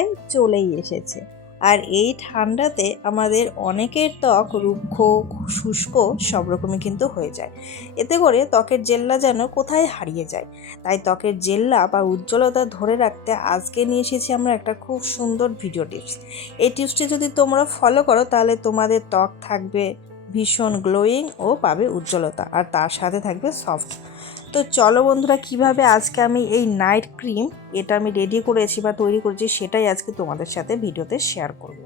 প্রায় চলেই এসেছে। আর এই ঠান্ডাতে আমাদের অনেকের ত্বক রুক্ষ, শুষ্ক, সব রকমই কিন্তু হয়ে যায়। এতে করে ত্বকের জেল্লা যেন কোথায় হারিয়ে যায়। তাই ত্বকের জেল্লা বা উজ্জ্বলতা ধরে রাখতে আজকে নিয়ে এসেছি আমরা একটা খুব সুন্দর ভিডিও টিপস। এই টিপসটি যদি তোমরা ফলো করো, তাহলে তোমাদের ত্বক থাকবে ভীষণ গ্লোয়িং ও পাবে উজ্জ্বলতা। আর তার সাথে থাকবে সফট। তো চলো বন্ধুরা, কীভাবে আজকে আমি এই নাইট ক্রিম এটা আমি রেডি করেছি বা তৈরি করেছি সেটাই আজকে তোমাদের সাথে ভিডিওতে শেয়ার করব।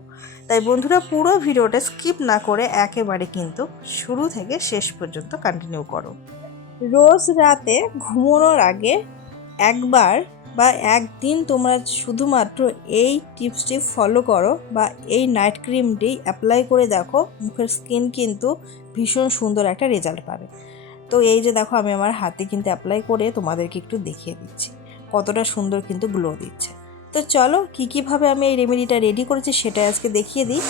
তাই বন্ধুরা, পুরো ভিডিওটা স্কিপ না করে একেবারে কিন্তু শুরু থেকে শেষ পর্যন্ত কন্টিনিউ করো রোজ রাতে ঘুমানোর আগে একবার বা একদিন তোমরা শুধুমাত্র এই টিপসটি ফলো করো বা এই নাইট ক্রিমটি অ্যাপ্লাই করে দেখো, মুখের স্কিন কিন্তু ভীষণ সুন্দর একটা রেজাল্ট পাবে তো এই যে দেখো, আমি আমার হাতে কিন্তু অ্যাপ্লাই করে তোমাদেরকে একটু দেখিয়ে দিচ্ছি। কতটা সুন্দর কিন্তু গ্লো দিচ্ছে। তো চলো, কী কীভাবে আমি এই রেমেডিটা রেডি করেছি সেটা আজকে দেখিয়ে দিই।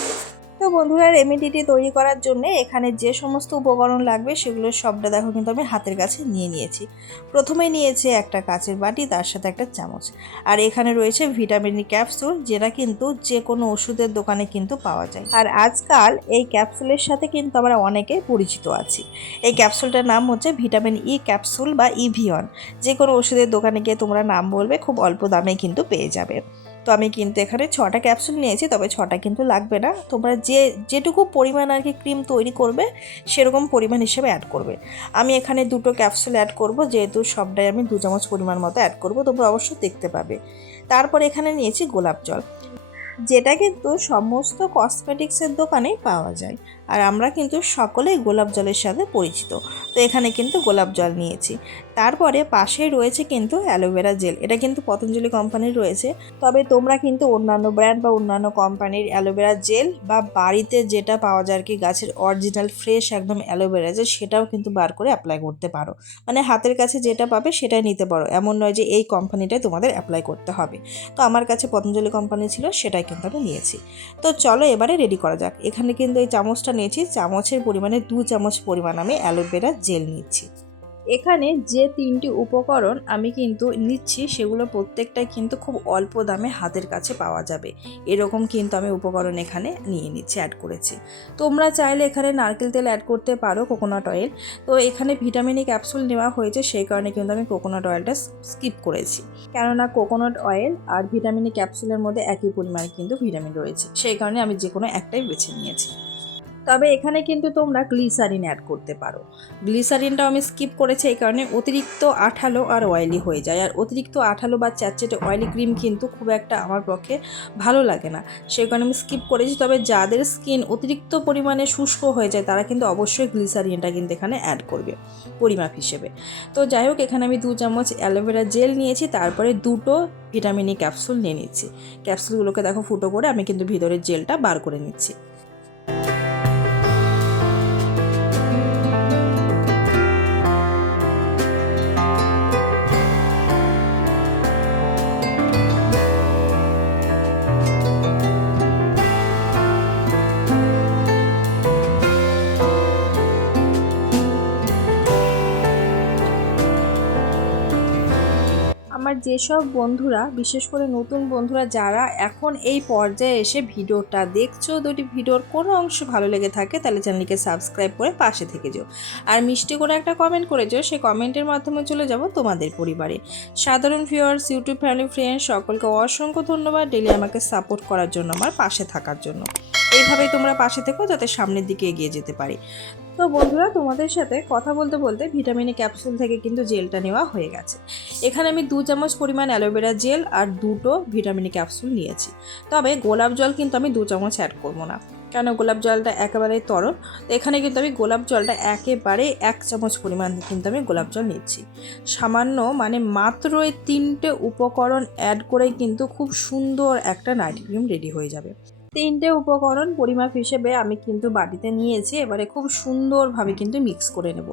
তো বন্ধুরা রেমেডিটি তৈরি করার জন্য এখানে যে সমস্ত উপকরণ লাগবে সেগুলো সবটা দেখো কিন্তু আমি হাতের কাছে নিয়ে নিয়েছি। প্রথমে নিয়েছি একটা কাচের বাটি, তার সাথে একটা চামচ। আর এখানে রয়েছে ভিটামিন ক্যাপসুল যেটা কিন্তু যে কোনো ওষুধের দোকানে কিন্তু পাওয়া যায়। আর আজকাল এই ক্যাপসুলের সাথে কিন্তু আমরা অনেকে পরিচিত আছি। এই ক্যাপসুলটার নাম হচ্ছে ভিটামিন ই ক্যাপসুল বা ইভিয়ন যে কোনো ওষুধের দোকানে গিয়ে তোমরা নাম বলবে, খুব অল্প দামে কিন্তু পেয়ে যাবে। তো আমি কিন্তু এখানে ছটা ক্যাপসুল নিয়েছি, তবে ছটা কিন্তু লাগবে না। তোমরা যে, যেটুকু পরিমাণ আর কি ক্রিম তৈরি করবে, সেরকম পরিমাণ হিসেবে অ্যাড করবে। আমি এখানে দুটো ক্যাপসুল অ্যাড করব, যেহেতু সবটাই আমি দু চামচ পরিমাণ মতো অ্যাড করব, তোমরা অবশ্যই দেখতে পাবে। তারপর এখানে নিয়েছি গোলাপ জল, যেটা কিন্তু সমস্ত কসমেটিক্সের দোকানেই পাওয়া যায়। আর আমরা কিন্তু সকলেই গোলাপ জলের সাথে পরিচিত। তো এখানে কিন্তু গোলাপ জল নিয়েছি। তারপরে পাশেই রয়েছে কিন্তু অ্যালোভেরা জেল। এটা কিন্তু পতঞ্জলি কোম্পানির রয়েছে। তবে তোমরা কিন্তু অন্যান্য ব্র্যান্ড বা অন্যান্য কোম্পানির অ্যালোভেরা জেল বা বাড়িতে যেটা পাওয়া যায় আর কি, গাছের অরিজিনাল ফ্রেশ একদম অ্যালোভেরা জেল, সেটাও কিন্তু বার করে অ্যাপ্লাই করতে পারো। মানে হাতের কাছে যেটা পাবে সেটাই নিতে পারো। এমন নয় যে এই কোম্পানিটাই তোমাদের অ্যাপ্লাই করতে হবে। তো আমার কাছে পতঞ্জলি কোম্পানি ছিল, সেটাই কিন্তু আমি নিয়েছি। তো চলো এবারে রেডি করা যাক। এখানে কিন্তু এই চামচটা নিয়েছি, চামচের পরিমাণে দু চামচ পরিমাণ আমি অ্যালোভেরা জেল নিচ্ছি। এখানে যে তিনটি উপকরণ আমি কিন্তু নিচ্ছি, সেগুলো প্রত্যেকটাই কিন্তু খুব অল্প দামে হাতের কাছে পাওয়া যাবে। এরকম কিন্তু আমি উপকরণ এখানে নিয়ে নিচ্ছি অ্যাড করেছি। তোমরা চাইলে এখানে নারকেল তেল অ্যাড করতে পারো কোকোনাট অয়েল তো এখানে ভিটামিনি ক্যাপসুল নেওয়া হয়েছে, সেই কারণে কিন্তু আমি কোকোনাট অয়েলটা স্কিপ করেছি। কেননা কোকোনাট অয়েল আর ভিটামিনি ক্যাপসুলের মধ্যে একই পরিমাণে কিন্তু ভিটামিন রয়েছে, সেই কারণে আমি যে কোনো একটাই বেছে নিয়েছি। তবে এখানে কিন্তু তোমরা গ্লিসারিন অ্যাড করতে পারো। গ্লিসারিনটাও আমি স্কিপ করেছি এই কারণে অতিরিক্ত আঠালো আর অয়েলি হয়ে যায়। আর অতিরিক্ত আঠালো বা চ্যাটচেটে অয়েলি ক্রিম কিন্তু খুব একটা আমার পক্ষে ভালো লাগে না। সেই কারণে আমি স্কিপ করেছি। তবে যাদের স্কিন অতিরিক্ত পরিমাণে শুষ্ক হয়ে যায়, তারা কিন্তু অবশ্যই গ্লিসারিনটা কিন্তু এখানে অ্যাড করবে পরিমাপ হিসেবে। তো যাই হোক, এখানে আমি দু চামচ অ্যালোভেরা জেল নিয়েছি। তারপরে দুটো ভিটামিনি ক্যাপসুল নিয়ে নিচ্ছি। ক্যাপসুলগুলোকে দেখো ফুটো করে আমি কিন্তু ভিতরের জেলটা বার করে নিচ্ছি। আমার যেসব বন্ধুরা, বিশেষ করে নতুন বন্ধুরা যারা এখন এই পর্যায়ে এসে ভিডিওটা দেখছ, যদি ভিডিওর কোনো অংশ ভালো লেগে থাকে, তাহলে চ্যানেলকে সাবস্ক্রাইব করে পাশে থেকে যেও। আর মিষ্টি করে একটা কমেন্ট করে যেও, সেই কমেন্টের মাধ্যমে চলে যাব তোমাদের পরিবারে। সাধারণ ভিউয়ার্স ইউটিউব ফ্যামিলি ফ্রেন্ডস সকলকে অসংখ্য ধন্যবাদ। ডেলি আমাকে সাপোর্ট করার জন্য, আমার পাশে থাকার জন্য। এইভাবেই তোমরা পাশে থেকো যাতে সামনের দিকে এগিয়ে যেতে পারি। তো বন্ধুরা, তোমাদের সাথে কথা বলতে বলতে ভিটামিনি ক্যাপসুল থেকে কিন্তু জেলটা নেওয়া হয়ে গেছে। এখানে আমি দু চামচ পরিমাণ অ্যালোভেরা জেল আর দুটো ভিটামিনি ক্যাপসুল নিয়েছি। তবে গোলাপ জল কিন্তু আমি দু চামচ অ্যাড করব না, কেন গোলাপ জলটা একেবারেই তরল। তো এখানে কিন্তু আমি গোলাপ জলটা একেবারে এক চামচ পরিমাণ কিন্তু আমি গোলাপ জল নিচ্ছি। সামান্য মানে মাত্র এই তিনটে উপকরণ অ্যাড করেই কিন্তু খুব সুন্দর একটা নাইট ক্রিম রেডি হয়ে যাবে। তিনটে উপকরণ পরিমাপ হিসেবে আমি কিন্তু বাটিতে নিয়েছি। এবারে খুব সুন্দরভাবে কিন্তু মিক্স করে নেব।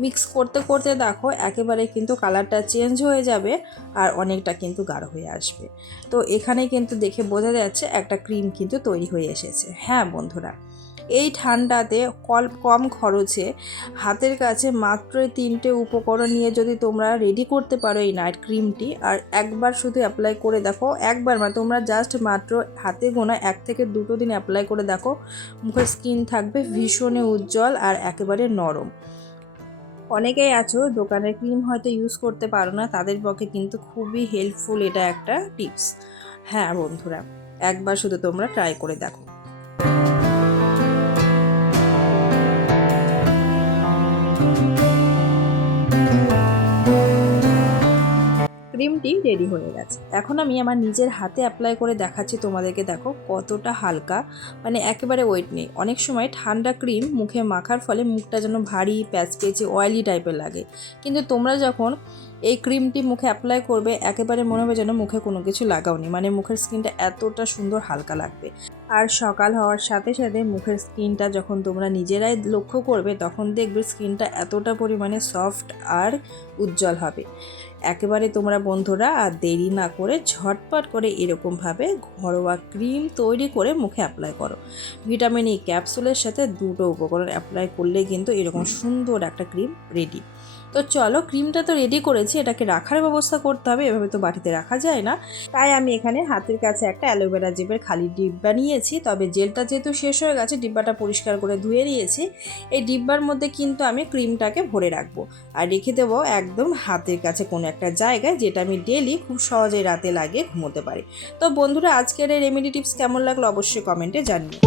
মিক্স করতে করতে দেখো একেবারে কিন্তু কালারটা চেঞ্জ হয়ে যাবে আর অনেকটা কিন্তু গাঢ় হয়ে আসবে। তো এখানে কিন্তু দেখে বোঝা যাচ্ছে একটা ক্রিম কিন্তু তৈরি হয়ে এসেছে। হ্যাঁ বন্ধুরা। এই ঠান্ডাতে কল কম খরচে হাতের কাছে মাত্র তিনটে উপকরণ নিয়ে যদি তোমরা রেডি করতে পারো এই নাইট ক্রিমটি আর একবার শুধু অ্যাপ্লাই করে দেখো, একবার মানে তোমরা জাস্ট মাত্র হাতে গোনা এক থেকে দুটো দিন অ্যাপ্লাই করে দেখো, মুখের স্কিন থাকবে ভীষণে উজ্জ্বল আর একেবারে নরম। অনেকেই আছো দোকানের ক্রিম হয়তো ইউজ করতে পারো না, তাদের পক্ষে কিন্তু খুবই হেল্পফুল এটা একটা টিপস হ্যাঁ বন্ধুরা, একবার শুধু তোমরা ট্রাই করে দেখো। ক্রিমটি রেডি হয়ে গেছে। এখন আমি আমার নিজের হাতে অ্যাপ্লাই করে দেখাচ্ছি তোমাদেরকে, দেখো কতটা হালকা। মানে একেবারে ওয়েট নেই। অনেক সময় ঠান্ডা ক্রিম মুখে মাখার ফলে মুখটা যেন ভারী, প্যাচ প্যাচপেচে অয়েলি টাইপের লাগে। কিন্তু তোমরা যখন এই ক্রিমটি মুখে অ্যাপ্লাই করবে, একেবারে মনে হবে যেন মুখে কোনো কিছু লাগাওনি। মানে মুখের স্কিনটা এতটা সুন্দর হালকা লাগবে। আর সকাল হওয়ার সাথে সাথে মুখের স্কিনটা যখন তোমরা নিজেরাই লক্ষ্য করবে, তখন দেখবে স্কিনটা এতটা পরিমাণে সফট আর উজ্জ্বল হবে। একেবারে তোমরা বন্ধুরা আর দেরি না করে ঝটপট করে এরকমভাবে ঘরোয়া ক্রিম তৈরি করে মুখে অ্যাপ্লাই করো। ভিটামিন ই ক্যাপসুলের সাথে দুটো উপকরণ অ্যাপ্লাই করলে কিন্তু এরকম সুন্দর একটা ক্রিম রেডি তো চলো ক্রিমটা তো রেডি করেছি, এটাকে রাখার ব্যবস্থা করতে হবে, এভাবে তো বাটিতে রাখা যায় না। তাই আমি এখানে হাতের কাছে একটা অ্যালোভেরা জেলের খালি ডিব্বা নিয়েছি, তবে জেলটা যেহেতু শেষ হয়ে গেছে, ডিব্বাটা পরিষ্কার করে ধুয়ে নিয়েছি। এই ডিব্বার মধ্যে কিন্তু আমি ক্রিমটাকে ভরে রাখব। আর রেখে দেবো একদম হাতের কাছে কোনো একটা জায়গায়, যেটা আমি ডেলি খুব সহজে রাতে লাগিয়ে ঘুমোতে পারি। তো বন্ধুরা, আজকের এই রেমেডি টিপস কেমন লাগল অবশ্যই কমেন্টে জানিয়ে